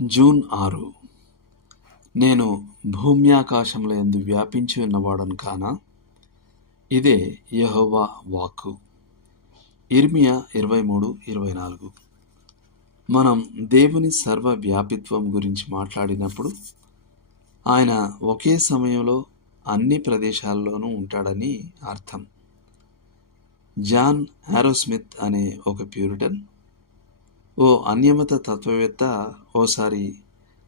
June 6. నేను భూమ్యాకాశముల యందు వ్యాపించి ఉన్నవాడను కానా? ఇదే యెహోవా వాక్కు. ఇర్మియా 23:24. మనం దేవుని సర్వ వ్యాపిత్వం గురించి మాట్లాడినప్పుడు ఆయన ఒకే సమయంలో అన్ని ప్రదేశాల్లోనూ ఉంటాడని అర్థం. జాన్ హారోస్మిత్ అనే ఒక ప్యూరిటన్ ఓ అన్యమత తత్వవేత్త ఓసారి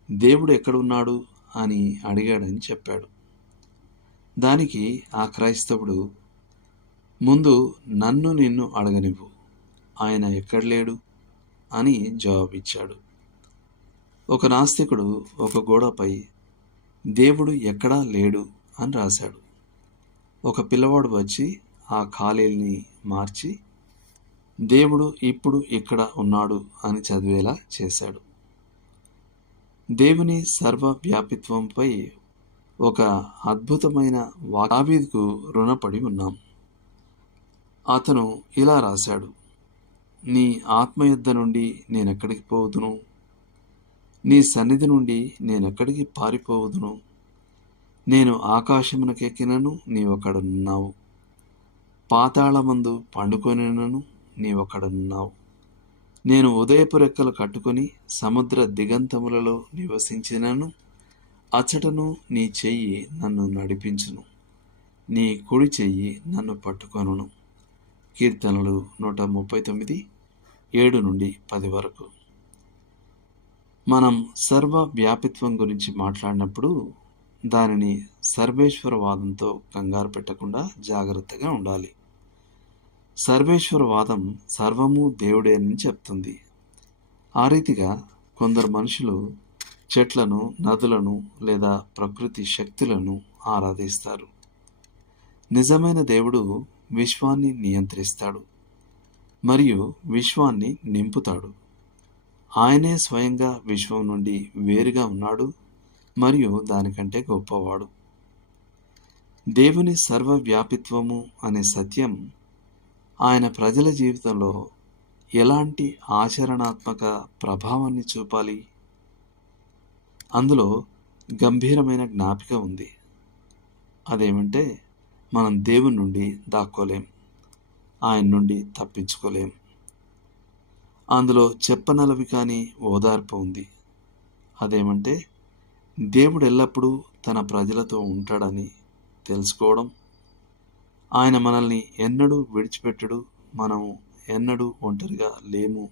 దేవుడు ఎక్కడున్నాడు అని అడిగాడని చెప్పాడు. దానికి ఆ క్రైస్తవుడు, ముందు నన్ను నిన్ను అడగనివ్వు, ఆయన ఎక్కడ లేడు అని జవాబిచ్చాడు. ఒక నాస్తికుడు ఒక గోడపై దేవుడు ఎక్కడా లేడు అని రాశాడు. ఒక పిల్లవాడు వచ్చి ఆ ఖాళీల్ని మార్చి దేవుడు ఇప్పుడు ఇక్కడ ఉన్నాడు అని చదివేలా చేశాడు. దేవుని సర్వ వ్యాపిత్వంపై ఒక అద్భుతమైన దావీదుకు రుణపడి ఉన్నాం. అతను ఇలా రాశాడు: నీ ఆత్మ యుద్ధ నుండి నేనెక్కడికి పోవుదును? నీ సన్నిధి నుండి నేనెక్కడికి పారిపోవుదును? నేను ఆకాశమునకెక్కినను నీవొక్కడున్నావు, పాతాళమందు పండుకొనినను నీవొక్కడున్నావు. నేను ఉదయపు రెక్కలు కట్టుకొని సముద్ర దిగంతములలో నివసించినను అచ్చటను నీ చెయ్యి నన్ను నడిపించును, నీ కుడి చెయ్యి నన్ను పట్టుకొనును. కీర్తనలు 139, 7-10 వరకు. మనం సర్వ వ్యాపిత్వం గురించి మాట్లాడినప్పుడు దానిని సర్వేశ్వరవాదంతో కంగారు పెట్టకుండా జాగ్రత్తగా ఉండాలి. సర్వేశ్వరవాదం సర్వము దేవుడే అని చెప్తుంది. ఆ రీతిగా కొందరు మనుషులు చెట్లను, నదులను లేదా ప్రకృతి శక్తులను ఆరాధిస్తారు. నిజమైన దేవుడు విశ్వాన్ని నియంత్రిస్తాడు మరియు విశ్వాన్ని నింపుతాడు. ఆయనే స్వయంగా విశ్వం నుండి వేరుగా ఉన్నాడు మరియు దానికంటే గొప్పవాడు. దేవుని సర్వవ్యాపిత్వము అనే సత్యం ఆయన ప్రజల జీవితంలో ఎలాంటి ఆచరణాత్మక ప్రభావాన్ని చూపాలి? అందులో గంభీరమైన జ్ఞాపిక ఉంది. అదేమంటే, మనం దేవుని నుండి దాక్కోలేం, ఆయన నుండి తప్పించుకోలేం. అందులో చెప్పనలవి కాని ఓదార్పు ఉంది. అదేమంటే, దేవుడు ఎల్లప్పుడూ తన ప్రజలతో ఉంటాడని తెలుసుకోవడం, ఆయన మనల్ని ఎన్నడూ విడిచిపెట్టడు, మనము ఎన్నడూ ఒంటరిగా లేము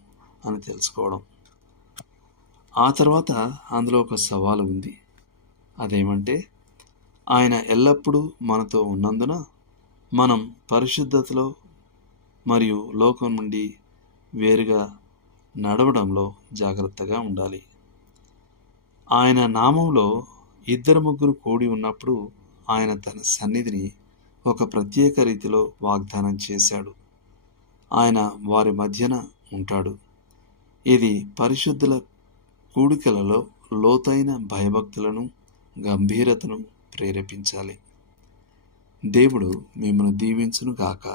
అని తెలుసుకోవడం. ఆ తర్వాత అందులో ఒక సవాలు ఉంది. అదేమంటే, ఆయన ఎల్లప్పుడూ మనతో ఉన్నందున మనం పరిశుద్ధతలో మరియు లోకం నుండి వేరుగా నడవడంలో జాగ్రత్తగా ఉండాలి. ఆయన నామంలో 2-3 కూడి ఉన్నప్పుడు ఆయన తన సన్నిధిని ఒక ప్రత్యేక రీతిలో వాగ్దానం చేశాడు. ఆయన వారి మధ్యన ఉంటాడు. ఇది పరిశుద్ధుల కూడికలలో లోతైన భయభక్తులను, గంభీరతను ప్రేరేపించాలి. దేవుడు మిమ్మల్ని దీవించును గాక.